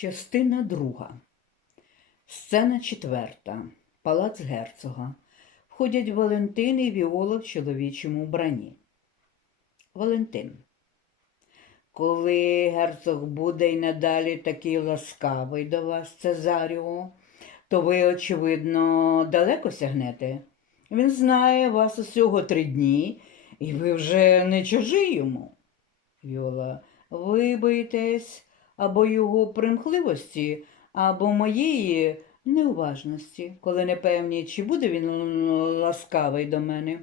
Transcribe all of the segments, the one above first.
Частина друга. Сцена четверта. Палац герцога. Входять Валентин і Віола в чоловічому вбранні. Валентин. Коли герцог буде й надалі такий ласкавий до вас, Цезаріо, то ви, очевидно, далеко сягнете. Він знає вас усього три дні, і ви вже не чужі йому. Віола, ви боїтесь або його примхливості, або моєї неуважності, коли не певні, чи буде він ласкавий до мене.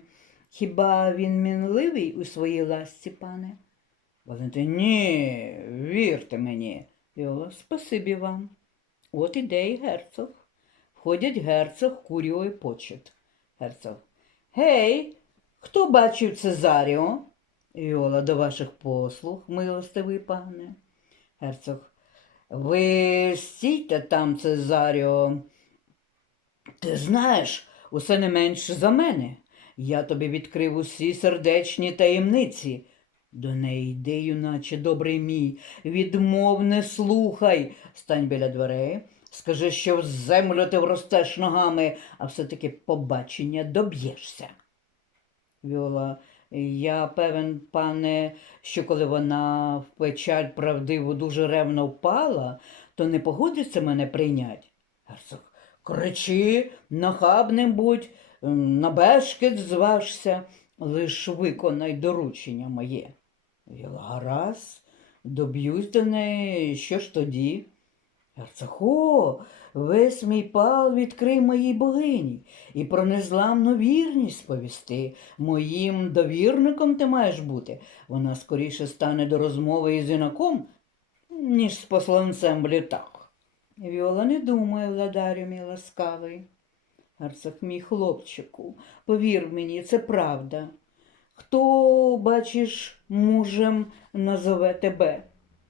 Хіба він мінливий у своїй ласці, пане? Валентин, ні, вірте мені. Віола, спасибі вам. От іде й герцог. Входять герцог, куріо і почет. Герцог. Гей, хто бачив Цезаріо? Віола, до ваших послуг, милостивий пане. Герцог. Ви стійте там, Цезаріо. Ти знаєш, усе не менше за мене. Я тобі відкрив усі сердечні таємниці. До неї йди, юначе, добрий мій, відмов не слухай. Стань біля дверей, скажи, що в землю ти вростеш ногами, а все-таки побачення доб'єшся. Віола, я певен, пане, що коли вона в печаль правдиву дуже ревно впала, то не погодиться мене прийнять. Герцог, кричи, нахабним будь, на бешкет зважся, лиш виконай доручення моє. Віла, гаразд, доб'юсь до неї, що ж тоді? Герцог, о, весь мій пал відкрий моїй богині і про незламну вірність сповісти. Моїм довірником ти маєш бути. Вона скоріше стане до розмови із юнаком, ніж з посланцем в літах. Віола не думає, владарю мій ласкавий. Герцог мій хлопчику, повір мені, це правда. Хто, бачиш, мужем назове тебе?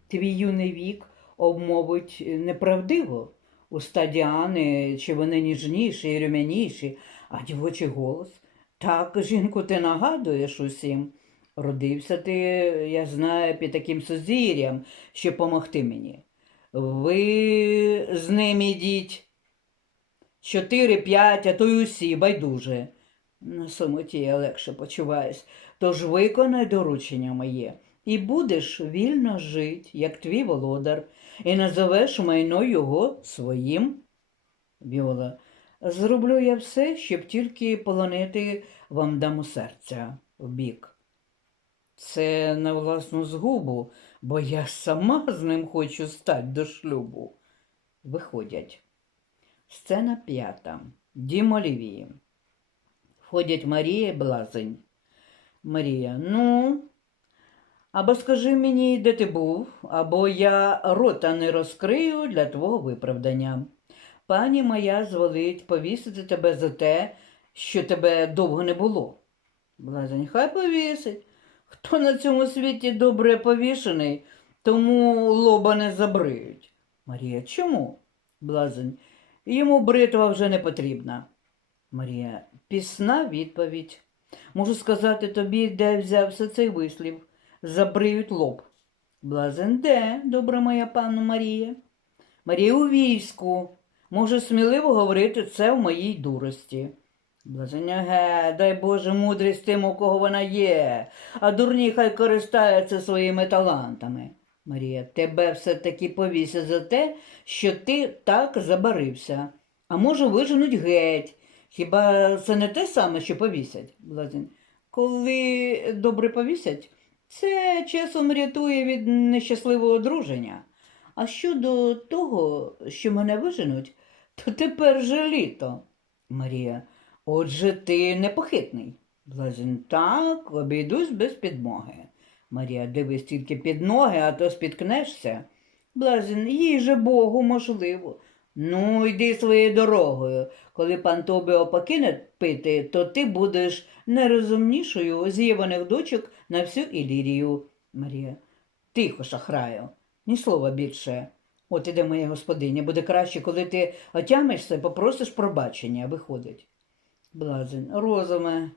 Твій юний вік обмовить неправдиво. Уста Діани, чи вони ніжніші і румяніші, а дівочий голос. Так, жінку, ти нагадуєш усім. Родився ти, я знаю, під таким сузір'ям, щоб помогти мені. Ви з ним ідіть. Чотири, п'ять, а то й усі, байдуже. На самоті я легше почуваюсь, тож виконай доручення моє, і будеш вільно жить, як твій володар, і назовеш майно його своїм. Віола, зроблю я все, щоб тільки полонити вам даму серця вбік. Це на власну згубу, бо я сама з ним хочу стать до шлюбу. Виходять. Сцена п'ята. Дім Олівії. Входять Марія і Блазень. Марія, ну, або скажи мені, де ти був, або я рота не розкрию для твого виправдання. Пані моя зволить повісити тебе за те, що тебе довго не було. Блазень, хай повісить. Хто на цьому світі добре повішений, тому лоба не забриють. Марія, чому? Блазень, йому бритва вже не потрібна. Марія, пісна відповідь. Можу сказати тобі, де взявся цей вислів. Забриють лоб. Блазен де, добра моя панна Марія? Марія у війську. Можу сміливо говорити це в моїй дурості. Блазеня ге, дай Боже мудрість тим, у кого вона є, а дурні хай користаються своїми талантами. Марія, тебе все-таки повісять за те, що ти так забарився. А може, виженуть геть. Хіба це не те саме, що повісять? Блазень. Коли добре повісять, це часом рятує від нещасливого одруження. А щодо того, що мене виженуть, то тепер же літо. Марія. Отже, ти непохитний. Блазень. Так, обійдусь без підмоги. Марія, дивись тільки під ноги, а то спіткнешся. Блазень, їй же Богу, можливо. Ну, йди своєю дорогою. Коли пан Тобіо покине пити, то ти будеш найрозумнішою з єваних дочок на всю Ілірію. Марія. Тихо, шахраю, ні слова більше. От іде моя господиня, буде краще, коли ти отямишся, попросиш пробачення, виходить. Блазень, розуме,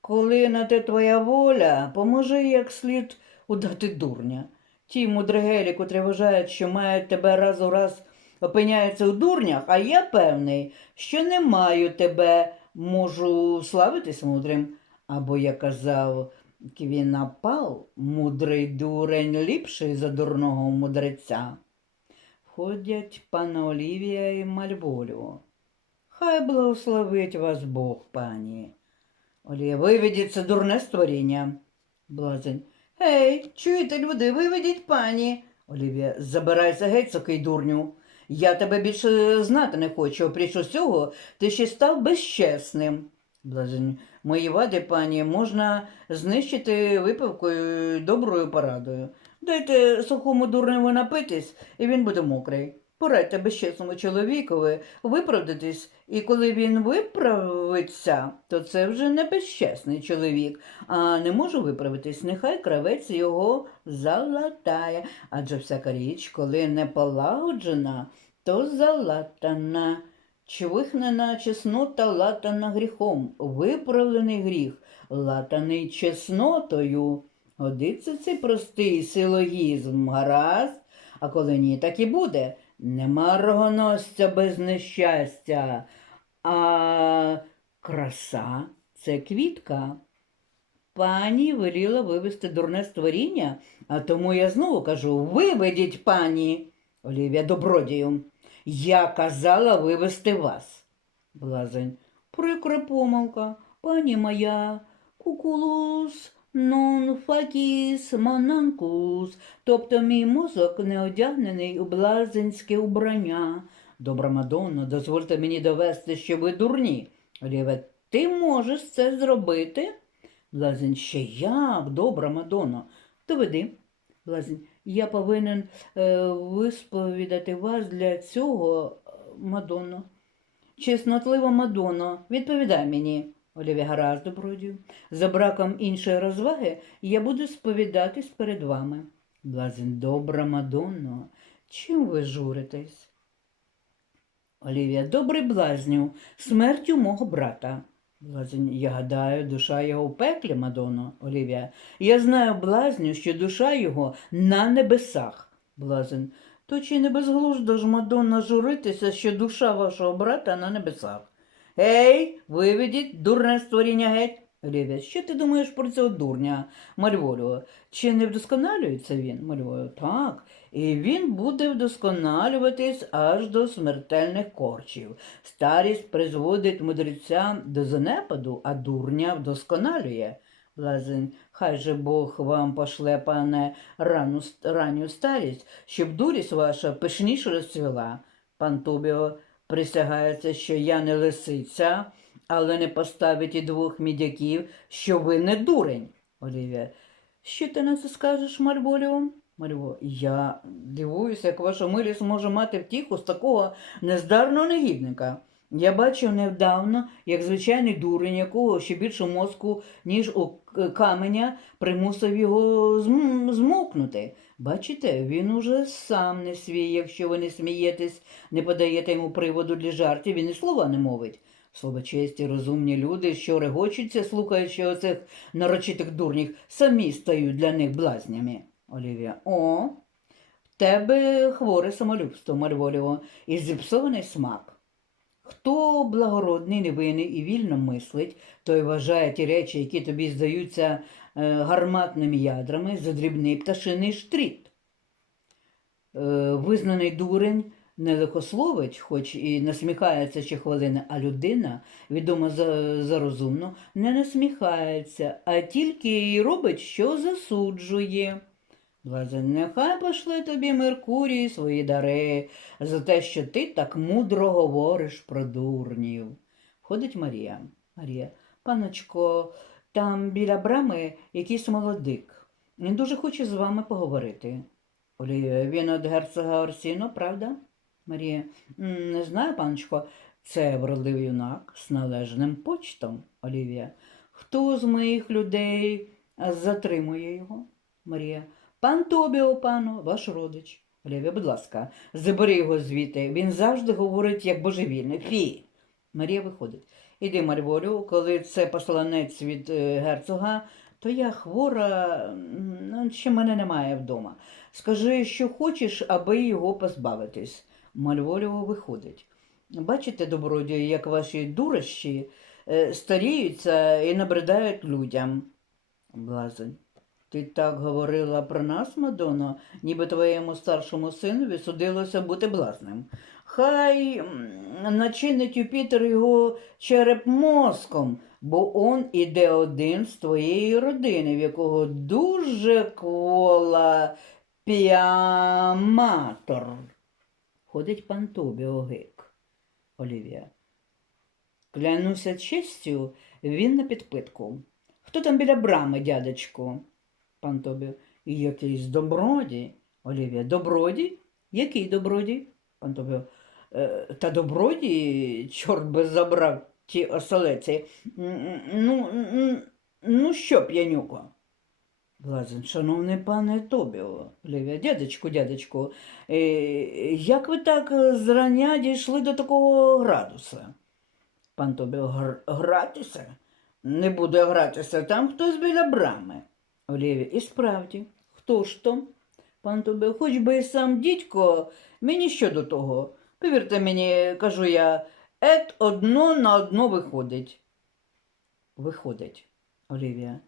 коли на те твоя воля, поможи як слід удати дурня. Ті мудригелі, котрі вважають, що мають тебе раз у раз опиняються у дурнях, а я певний, що не маю тебе, можу славитись мудрим. Або я казав, квінапал, мудрий дурень ліпший за дурного мудреця. Входять пана Олівія і Мальволю. Хай благословить вас Бог, пані. Олія, виведіть це дурне створіння. Блазень. Гей, чуєте, люди, виведіть пані. Олівія, забирайся геть, сокий дурню. Я тебе більше знати не хочу, опріч усього, ти ще став безчесним. Блажень, мої вади, пані, можна знищити випивкою доброю порадою. Дайте сухому дурневу напитись, і він буде мокрий. Порадьте безчесному чоловікові виправдатись, і коли він виправиться, то це вже не безчесний чоловік, а не може виправитись, нехай кравець його залатає, адже всяка річ, коли не полагоджена, то залатана. Чвихнена чеснота латана гріхом, виправлений гріх, латаний чеснотою. Годиться цей простий силогізм, гаразд, а коли ні, так і буде. Нема рогоносця без нещастя, а краса це квітка. Пані веліла вивести дурне створіння, а тому я знову кажу: виведіть пані, Олівія добродію. Я казала вивести вас. Блазень. Прикра помилка, пані моя, кукулус, нон факіс, мананкус, тобто мій мозок не одягнений у блазенське убрання. Добра Мадонна, дозвольте мені довести, що ви дурні. Оліве, ти можеш це зробити? Блазень, ще як, добра Мадонна. Доведи. Блазень, я повинен е, висповідати вас для цього, е, Мадонно. Чеснотлива Мадонно, відповідай мені. Олівія гаразд, добродію. За браком іншої розваги я буду сповідатись перед вами. Блазень, добра Мадонно, чим ви журитесь? Олівія, добрий блазню, смертю мого брата. Блазень, я гадаю, душа його у пеклі, Мадонно. Олівія, я знаю блазню, що душа його на небесах. Блазень, то чи не безглуздо ж, Мадонна, журитися, що душа вашого брата на небесах? Гей, виведіть дурне створіння геть. Олівія, що ти думаєш про цього дурня, Мальволю? Чи не вдосконалюється він, Мальволю? Так, і він буде вдосконалюватись аж до смертельних корчів. Старість призводить мудреця до занепаду, а дурня вдосконалює. Блазень, хай же Бог вам пошле, пане, рану, ранню старість, щоб дурість ваша пишніше розцвіла. Пан Тобіо присягається, що я не лисиця, але не поставить і двох мідяків, що ви не дурень. Олівія, що ти на це скажеш, Мальволіо? Мальво, я дивуюся, як ваша милість може мати втіху з такого нездарного негідника. Я бачив невдавно, як звичайний дурень, якого ще більше мозку, ніж у каменя, примусив його зм- змовкнути. Бачите, він уже сам не свій, якщо ви не смієтесь, не подаєте йому приводу для жартів, він і слова не мовить. Словочесті, розумні люди, що регочуться, слухаючи оцих нарочитих дурніх, самі стають для них блазнями. Олівія. О, в тебе хворе самолюбство, Мальволіо, і зіпсований смак. Хто благородний, невинний і вільно мислить, той вважає ті речі, які тобі здаються е, гарматними ядрами, за дрібний пташиний штріт. Е, визнаний дурень не лихословить, хоч і насміхається ще хвилини, а людина, відома за, за розумну, не насміхається, а тільки робить, що засуджує. Блазень, нехай пошле тобі Меркурій свої дари за те, що ти так мудро говориш про дурнів. Входить Марія. Марія, паночко, там біля брами якийсь молодик. Він дуже хоче з вами поговорити. Олія, він від герцога Орсіно, правда? Марія, не знаю, паночко, це вродливий юнак з належним почтом. Олівія. Хто з моїх людей затримує його? Марія. Пан Тобіо, пану, ваш родич. Олівія, будь ласка, забери його звідти. Він завжди говорить як божевільний. Фі. Марія виходить. Іди, Марволю, коли це посланець від е, герцога, то я хвора, ну, ще мене немає вдома. Скажи, що хочеш, аби його позбавитись. Мальволіо виходить. Бачите, добродію, як ваші дурощі е, старіються і набридають людям. Блазень. Ти так говорила про нас, Мадоно, ніби твоєму старшому синові судилося бути блазним. Хай начинить Юпітер його череп мозком, бо он іде один з твоєї родини, в якого дуже квола піаматор. Ходить пан Тобі огик. Олівія. Клянуся честю, він на підпитку. Хто там біля брами, дядечку? Пан Тобі. і Якийсь добродій. Олівія. Добродій? Який добродій? Пан Тобі. «Е, Та добродій, чорт би забрав ті оселеці. Ну, ну що, п'янюко? Блазен, шановний пане Тобіо, Олівія, дядечку, дядечку, е, як ви так зрання дійшли до такого градуса? Пан Тобі, «Гр- гратися? Не буде гратися, там хтось біля брами. Олівія, і справді, хто ж то? Пан Тобі, хоч би і сам дідько, мені що до того? Повірте мені, кажу я, ет одно на одно виходить. Виходить, Олівія.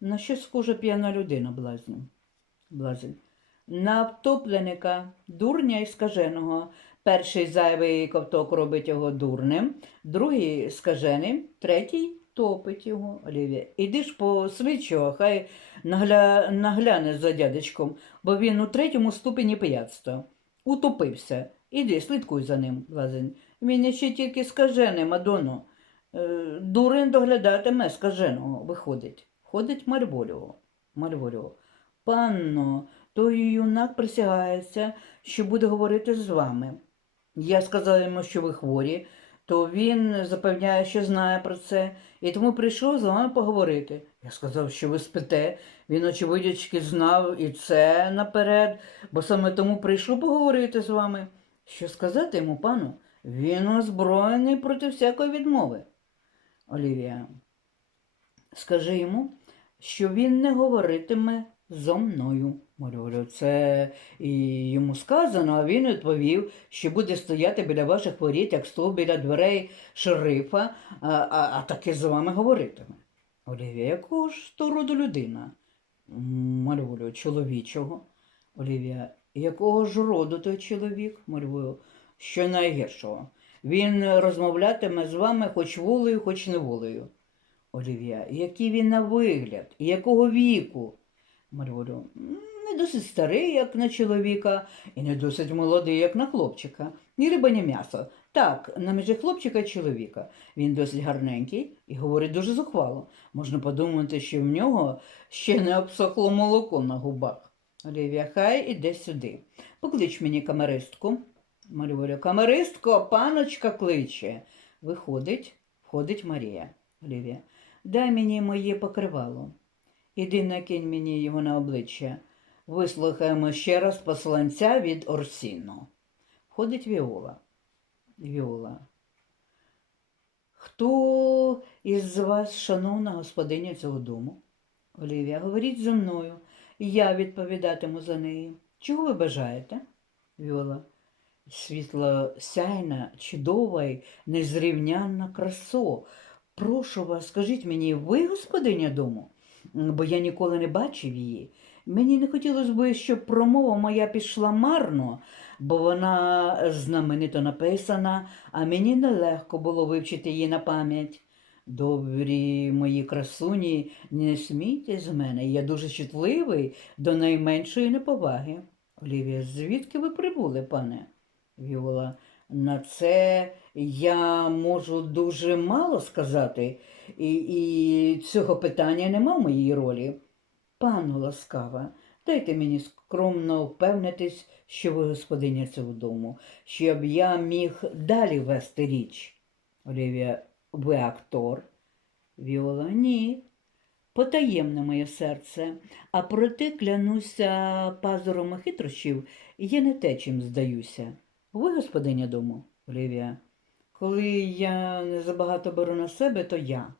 На що схожа п'яна людина, блазню? Блазень. На втопленика, дурня і скаженого. Перший зайвий ковток робить його дурним, другий скаженим, третій топить його. Олівія. Іди ж по слідчого, хай нагля... нагляне за дядечком, бо він у третьому ступені пияцтва. Утопився. Іди, слідкуй за ним, Блазень. Він ще тільки скажений, Мадоно. Е, Дурень доглядатиме скаженого, виходить. Ходить Мальволіо. Мальволіо. Панно, той юнак присягається, що буде говорити з вами. Я сказала йому, що ви хворі, то він запевняє, що знає про це, і тому прийшов з вами поговорити. Я сказав, що ви спите. Він, очевидячки, знав і це наперед, бо саме тому прийшов поговорити з вами. Що сказати йому, пану? Він озброєний проти всякої відмови. Олівія, скажи йому, що він не говоритиме зо мною. Говорю, це і йому сказано, а він відповів, що буде стояти біля ваших воріт, як стов біля дверей шерифа, а, а, а таки з вами говоритиме. Олівія, якого ж то роду людина? Малюю, чоловічого. Олівія, якого ж роду той чоловік? Малюю, що найгіршого. Він розмовлятиме з вами хоч волею, хоч неволею. Олівія, який він на вигляд, і якого віку? Марволю, не досить старий, як на чоловіка, і не досить молодий, як на хлопчика. Ні риба, ні м'ясо. Так, на межі хлопчика і чоловіка. Він досить гарненький і говорить дуже зухвало. Можна подумати, що в нього ще не обсохло молоко на губах. Олівія, хай іде сюди. Поклич мені камеристку. Марюля, камеристко, паночка кличе. Виходить, входить Марія. Олівія, дай мені моє покривало. Іди накинь мені його на обличчя. Вислухаємо ще раз посланця від Орсіно. Входить Віола. Віола. Хто із вас, шановна господиня цього дому? Олівія, говоріть зі мною, і я відповідатиму за неї. Чого ви бажаєте? Віола. Світло сяйна, чудова й незрівнянна красо. Прошу вас, скажіть мені, ви господиня дому? Бо я ніколи не бачив її. Мені не хотілося б, щоб промова моя пішла марно, бо вона знаменито написана, а мені нелегко було вивчити її на пам'ять. Добрі мої красуні, не смійте з мене, я дуже чутливий до найменшої неповаги. Олівія, звідки ви прибули, пане? Віола, на це я можу дуже мало сказати, і, і цього питання нема в моїй ролі. Пану ласкава, дайте мені скромно впевнитись, що ви господиня цього дому, щоб я міг далі вести річ. Олівія, ви актор? Віола, ні. Потаємне моє серце, а проте клянуся пазуром хитрощів, я не те чим здаюся. Ви господиня дому, Олівія. Коли я не забагато беру на себе, то я.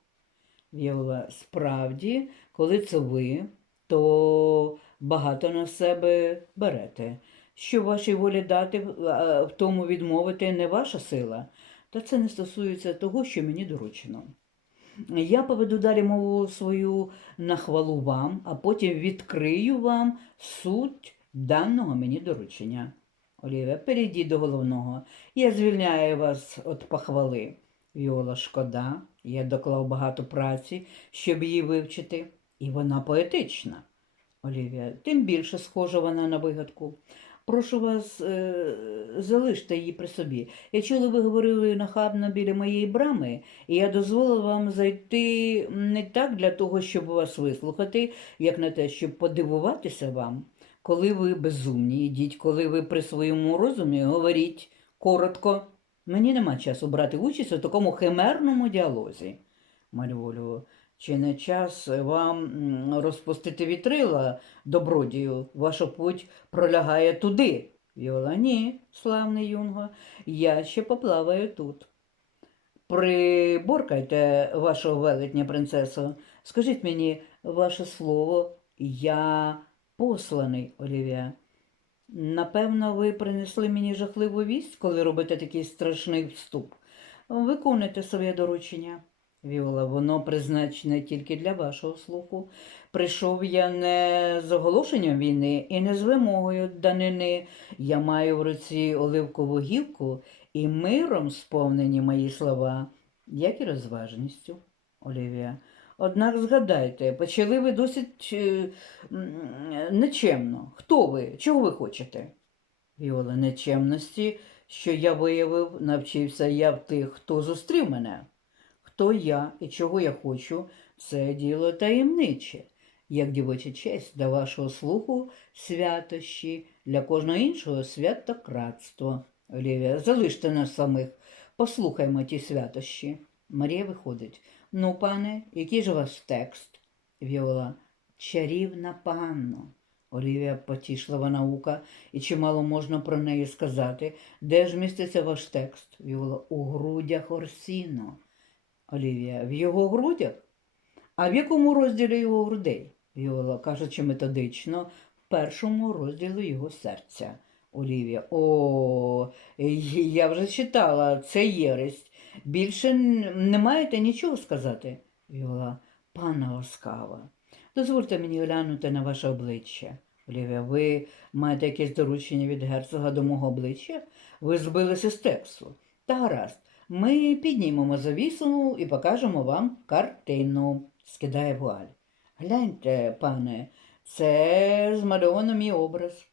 Віола, справді, коли це ви, то багато на себе берете. Що вашій волі дати, в тому відмовити не ваша сила. Та це не стосується того, що мені доручено. Я поведу далі мову свою на хвалу вам, а потім відкрию вам суть даного мені доручення. Олівія, перейдіть до головного. Я звільняю вас від похвали. Віола, шкода, я доклав багато праці, щоб її вивчити, і вона поетична. Олівія, тим більше схожа вона на вигадку. Прошу вас, е, залиште її при собі. Я чула, ви говорили нахабно біля моєї брами, і я дозволила вам зайти не так для того, щоб вас вислухати, як на те, щоб подивуватися вам. Коли ви безумні, йдіть, коли ви при своєму розумі, говоріть коротко. Мені нема часу брати участь у такому химерному діалозі. Мальволю, чи не час вам розпустити вітрила, добродію? Ваша путь пролягає туди. Віола, ні, славний юнго, я ще поплаваю тут. Приборкайте вашого велетня, принцесо. Скажіть мені ваше слово, я посланий, Олівія. Напевно, ви принесли мені жахливу вість, коли робите такий страшний вступ. Виконуйте своє доручення. Віола, воно призначене тільки для вашого слуху. Прийшов я не з оголошенням війни і не з вимогою данини. Я маю в руці оливкову гілку і миром сповнені мої слова, як і розважністю, Олівія. Однак згадайте, почали ви досить е, нечемно. Хто ви? Чого ви хочете? Віола, нечемності, що я виявив, навчився я в тих, хто зустрів мене. Хто я і чого я хочу, це діло таємниче. Як дівоча честь до вашого слуху святощі, для кожного іншого святократство. Олівія, залиште нас самих, послухаймо ті святощі. Марія виходить. Ну, пане, який же у вас текст? Віола. Чарівна панно. Олівія потішлива наука, і чимало можна про неї сказати. Де ж міститься ваш текст? Віола. У грудях Орсіно. Олівія. В його грудях? А в якому розділі його грудей? Віола, кажучи методично, в першому розділі його серця. Олівія. О, я вже читала, це єресь. Більше не маєте нічого сказати? Віола, пана ласкава. Дозвольте мені глянути на ваше обличчя. Олівія, ви маєте якесь доручення від герцога до мого обличчя? Ви збилися з тексту. Та гаразд, ми піднімемо завісу і покажемо вам картину, скидає вуаль. Гляньте, пане, це змальовано мій образ.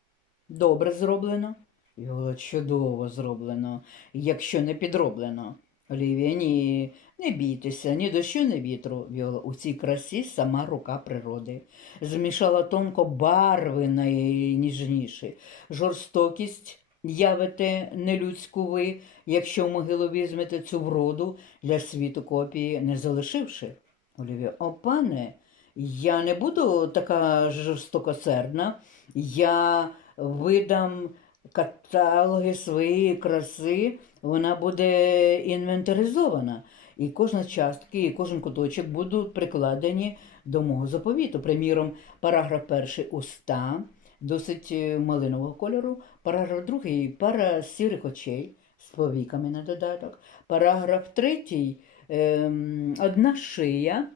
Добре зроблено. Його чудово зроблено, якщо не підроблено. Олівія, ні, не бійтеся, ні дощу, ні вітру. Віола, у цій красі сама рука природи. Змішала тонко барви найніжніші. Жорстокість явите нелюдську ви, якщо в могилу візьмете цю вроду для світу копії, не залишивши. Олівія, о пане, я не буду така жорстокосердна. Я видам каталоги своєї краси, вона буде інвентаризована. І кожна частка, і кожен куточок будуть прикладені до мого заповіту. Приміром, параграф перший уста, досить е, малинового кольору, параграф другий пара сірих очей з повіками на додаток, параграф третій ем, одна шия,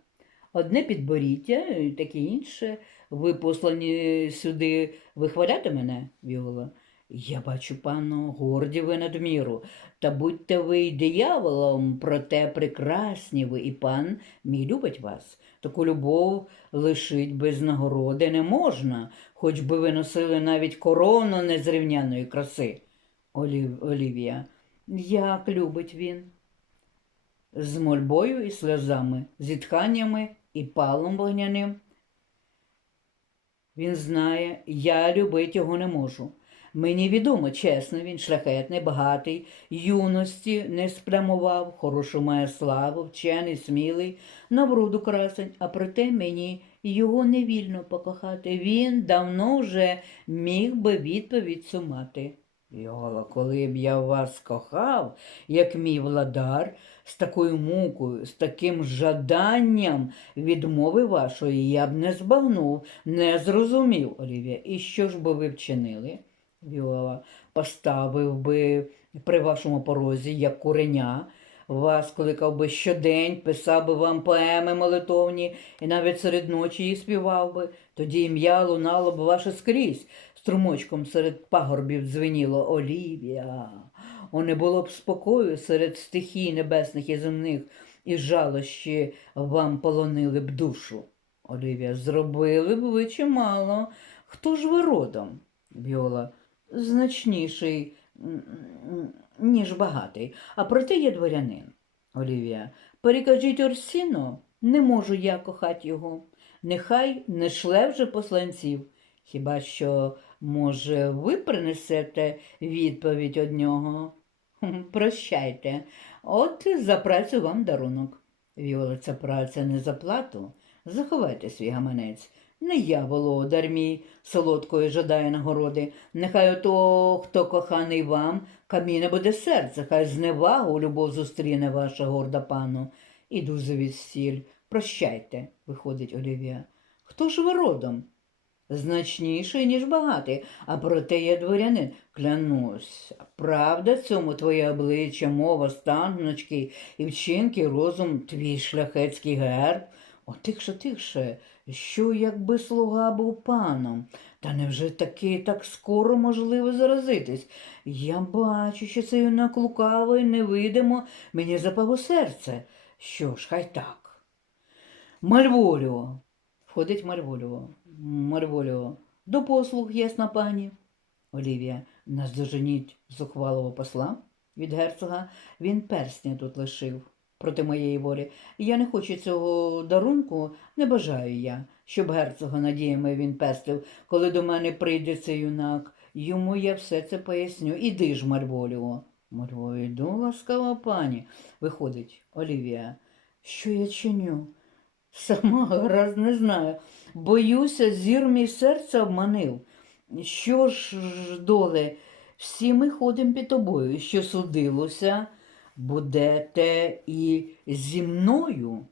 одне підборіття, і таке інше. Ви послані сюди вихваляти мене, Віола? Я бачу, пану, горді ви надміру. Та будьте ви й дияволом, проте прекрасні ви, і пан мій любить вас. Таку любов лишить без нагороди не можна, хоч би ви носили навіть корону незрівняної краси. Олів, Олівія, як любить він? З мольбою і сльозами, зітханнями і палом вогняним. Він знає, я любить його не можу. Мені відомо, чесно, він шляхетний, багатий, юності не сплямував, хорошу має славу, вчений, смілий, на красень, а проте мені його не вільно покохати. Він давно вже міг би відповідь цю мати. Йола, коли б я вас кохав, як мій владар, з такою мукою, з таким жаданням відмови вашої я б не збагнув, не зрозумів, Олівія. І що ж би ви вчинили? Віола поставив би при вашому порозі, як куреня, вас кликав би щодень, писав би вам поеми молитовні і навіть серед ночі їх співав би. Тоді ім'я лунало б ваше скрізь, струмочком серед пагорбів дзвеніло Олівія. О, не було б спокою серед стихій небесних і земних, і жалощі вам полонили б душу. Олівія, зробили б ви чимало. Хто ж ви родом? Віола, значніший, ніж багатий, а проте є дворянин. Олівія, перекажіть Орсіно, не можу я кохати його. Нехай не шле вже посланців. Хіба що, може, ви принесете відповідь од нього? Прощайте, от за працю вам дарунок. Віола, ця праця не за плату. Заховайте свій гаманець. Не я володар мій солодкої жадає нагороди. Нехай ото, хто коханий вам, каміне буде серце, хай зневагу любов зустріне ваша горда пану. Іду за відстіль. Прощайте, виходить Олівія. Хто ж ви родом? Значніший, ніж багатий, а проте є дворянин. Клянусь, правда цьому твоє обличчя, мова, стан, гнучки і вчинки, розум, твій шляхетський герб. О, тихше, тихше, що якби слуга був паном? Та невже таки так скоро можливо заразитись? Я бачу, що це юнак лукавий, невидимо, мені запало серце. Що ж, хай так. Мальволіо. Входить Мальволіо. Мальволіо. До послуг, ясна пані. Олівія, наздоженіть зухвалого посла від герцога. Він персня тут лишив проти моєї волі. Я не хочу цього дарунку, не бажаю я, щоб герцога надіями він пестив, коли до мене прийде цей юнак. Йому я все це поясню. Іди ж, Мальволіо. Мальволіо, йду, ласкава пані. Виходить, Олівія. Що я чиню? Сама гаразд не знаю. Боюся, зір мій серце обманив. Що ж, доле, всі ми ходимо під тобою, що судилося, будете і зі мною.